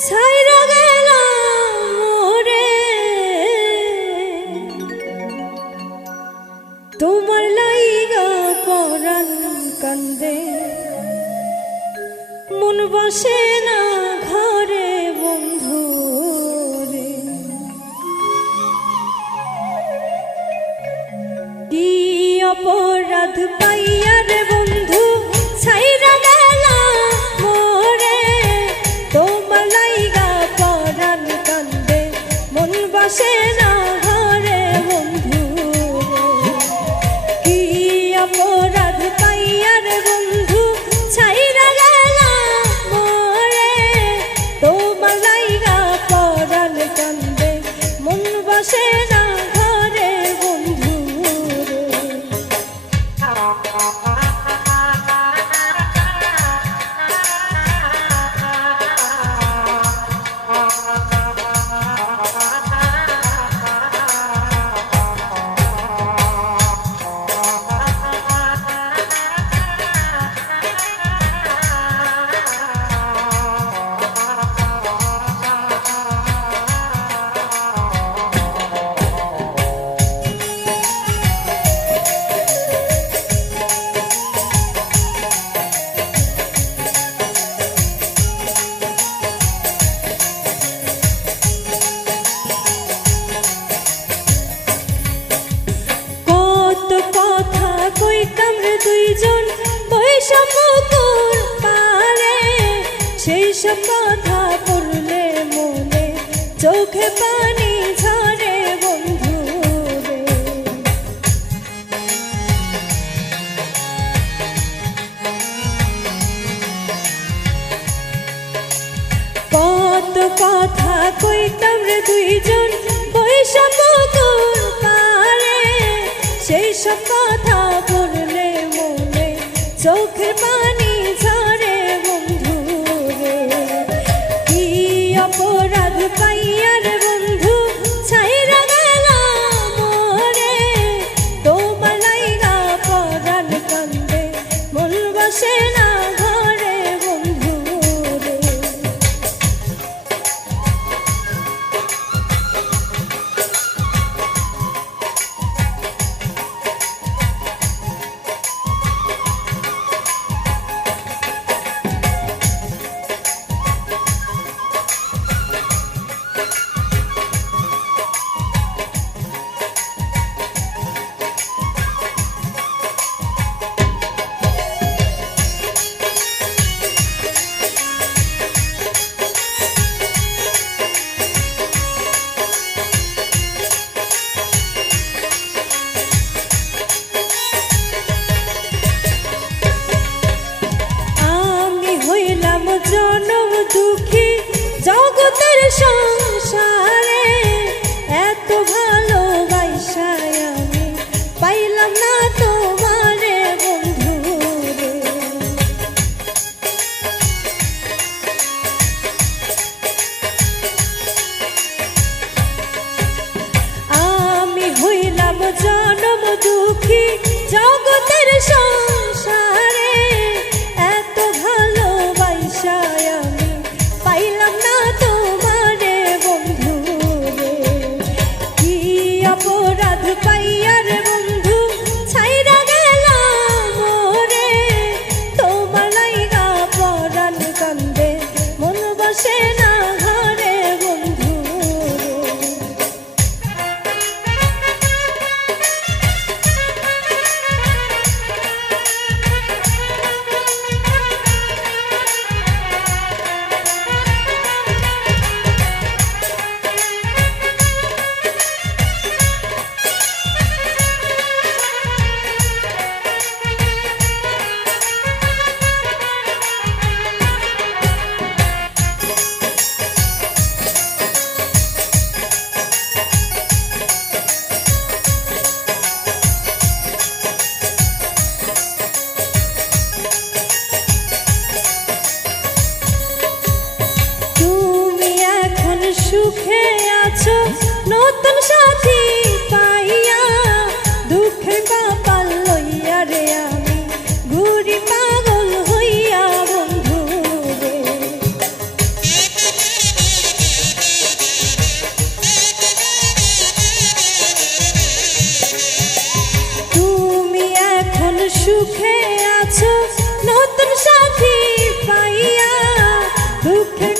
ছাইরা গেলাম মোরে তোমার লাইগা পরাণ কান্দে মন বসে না ঘরে বন্ধু রে কি অপরাধ পাইয়া রে বন্ধু ছাইরা গেলাম মোরে তোমার লাইগা পরাণ কান্দে মন বসে না ঘরে বন্ধু কি অপরাধ পাইয়া রে বন্ধু ছাইরা গেলাম মোরে তোমার লাইগা পরাণ কান্দে মন বসে না ঘরে বন্ধু কইতাম রে দুইজন বৈশা পুকুর পারে সেই সব কথা পড়লে মনে চোখে পানি ঝরে বন্ধু রে কত কথা কইতাম রে দুইজন বৈশা পুকুর পারে সেই সব কথা পড়লে মনে চোখের পানি ঝরে বন্ধু রে কি অপরাধ পাইয়া রে বন্ধু ছাইরা গেলাম মোরে তোমার লাইগা পরাণ কান্দে মন বসে না ঘরে বন্ধু রে জনম দুঃখী জগতের সংসারে এত ভালোবাসায় আমি পাইলাম না তোমারে বন্ধু রে আমি হইলাম জনম দুঃখী জগতের সংসারে এত ভালোবাসায় আমি পাইলাম না তোমারে বন্ধু রে কি অপরাধ পাইয়া রে বন্ধু ছাইরা গেলাম মোরে তোমার লাইগা পরাণ কান্দে মন বসে না ঘরে বন্ধু সুখে আছো নতুন সাথী পাইয়া দুঃখের